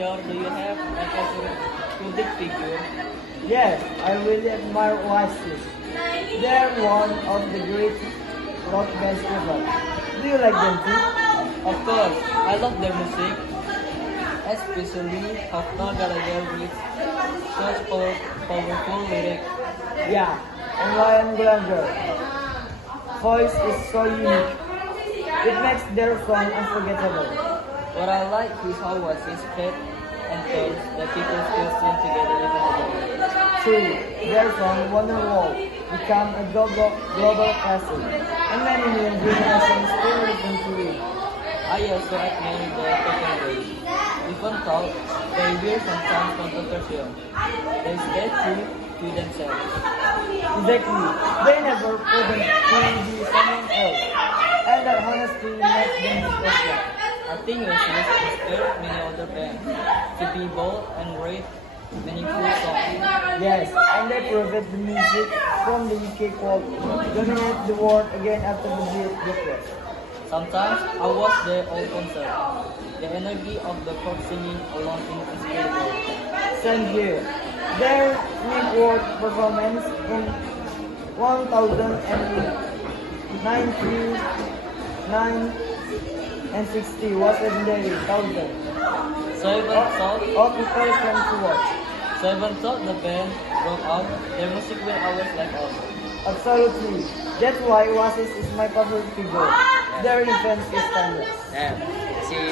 Junior, do you have a favorite figure? Yes, I really admire Oasis. They're one of the great rock bands ever. Do you like them too? Of course, I love their music, especially Hafna Gallagher with such powerful lyrics. Yeah, and Ryan Gallagher voice is so unique. It makes their song unforgettable. What I like is how Oasis create and tells that people still sing together even today. True, their song Wonderwall became a global classic, and many million generations still listen to it. I also admire the Talking Heads. Even though they were sometimes controversial, they stay true to themselves. Exactly, they never pretend to be someone else, and that honesty makes them special. I think Oasis inspired many other bands to be bold and write meaningful songs. Yes, and they proved the music from the UK could dominate the world again after the Beat defeat. Sometimes I watch their old concert. The energy of the crowd singing along is incredible. Same here. Their New World performance in 1099 and 60 was legendary. Thousand. So even thought, All people came to watch. so even thought the band broke out, their music will always like us. Absolutely. That's why Oasis is my favorite figure. Their events is timeless. Yeah.